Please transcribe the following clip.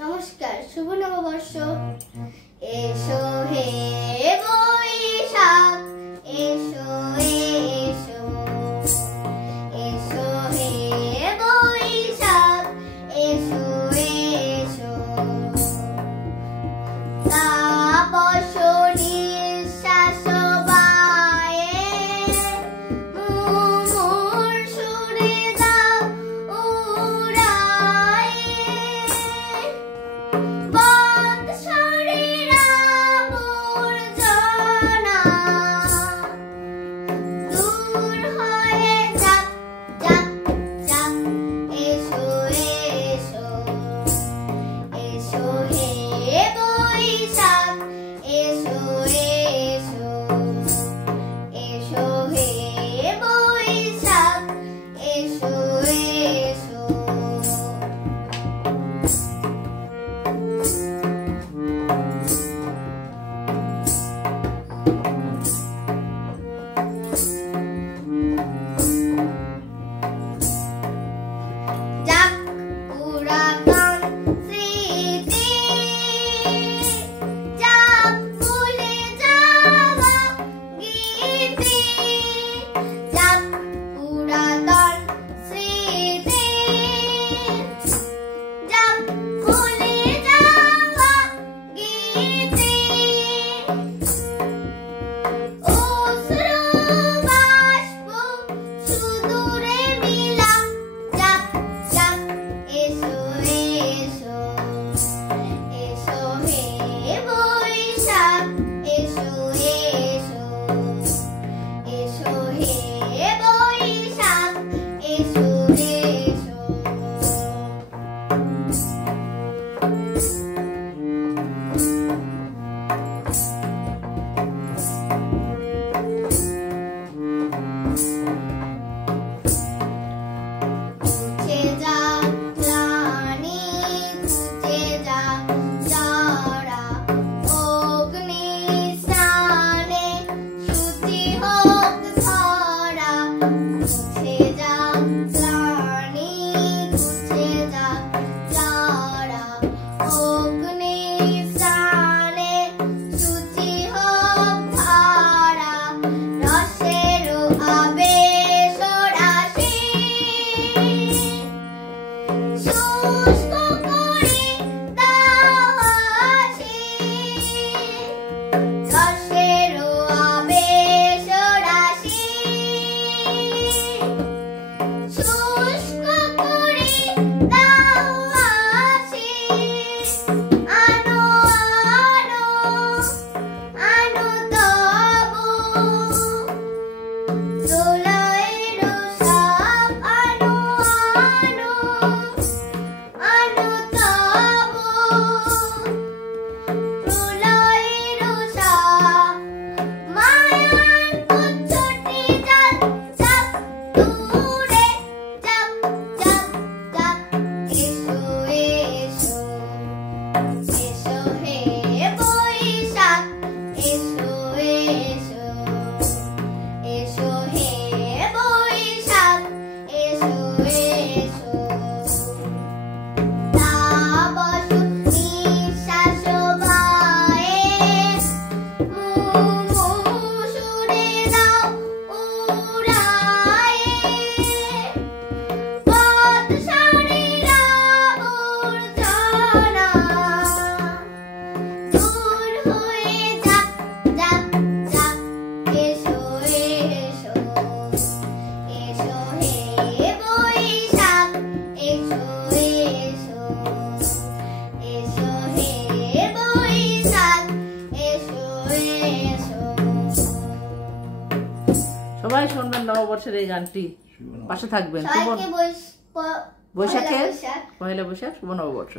নমস্কার, শুভ নববর্ষ। এসো হে বৈশাখ, এসো এসো, এসো হে বৈশাখ, এসো এসো। তাপস নিঃশ্বাস বায়ে মুমুর সুরে দাও উড়ায়ে। বন্ধ শরীর আবর্জনা দূর হয়ে যাক যাক যাক। এসো এসো, এসো হে বৈশাখ, এসো এসো, এসো হে বৈশাখ, এসো এসো। যাক পুরাতন স্মৃতি, যাক ভুলে যাওয়া গীতি। যাক পুরাতন স্মৃতি, যাক ভুলে যাওয়া গীতি। অশ্রু বাষ্প সুদূরে মিলা যাক যাক। এসো এসো, এসো হে বৈশাখ, এসো এসো, এসো হে বৈশাখ, এসো এসো। ঘুচে যা প্রাণী, ঘুচে যা যারা, অগ্নি স্নানে শুচি হোক ধরা। ঘুচে যা প্রাণী, ঘুচে যা যারা, অগ্নি স্নানে শুচি হোক ধরা। রসের আবেশ রাশি শুষ্ক করে দাও আসি। রসের আবেশ রাশি শুষ্ক করে দাও আসি। আনো আনো আনো তবু দোলাইর সাপ। আনো আনো আনো তবু দোলাইর সাপ। মায়ার পুচ্ছটি যাক যাক দূরে, যাক যাক যাক। এসো এসো, এসো হে বৈশাখ, এসো এসো, এসো হে বৈশাখ, এসো এসো। তাপস নিঃশ্বাস বায়ে মুমুর সুরে দাও উড়ায়ে। বন্ধ শরীর আবর্জনা দূর হয়ে যাক যাক যাক। এসো এসো, এসো হে বৈশাখ, এসো এসো, এসো হে বৈশাখ, এসো এসো। সবাই শুনবেন নববর্ষের এই গানটি, পাশে থাকবেন। সবাইকে বৈশাখে পয়লা বৈশাখ। পয়লা বৈশাখ, শুভ নববর্ষ।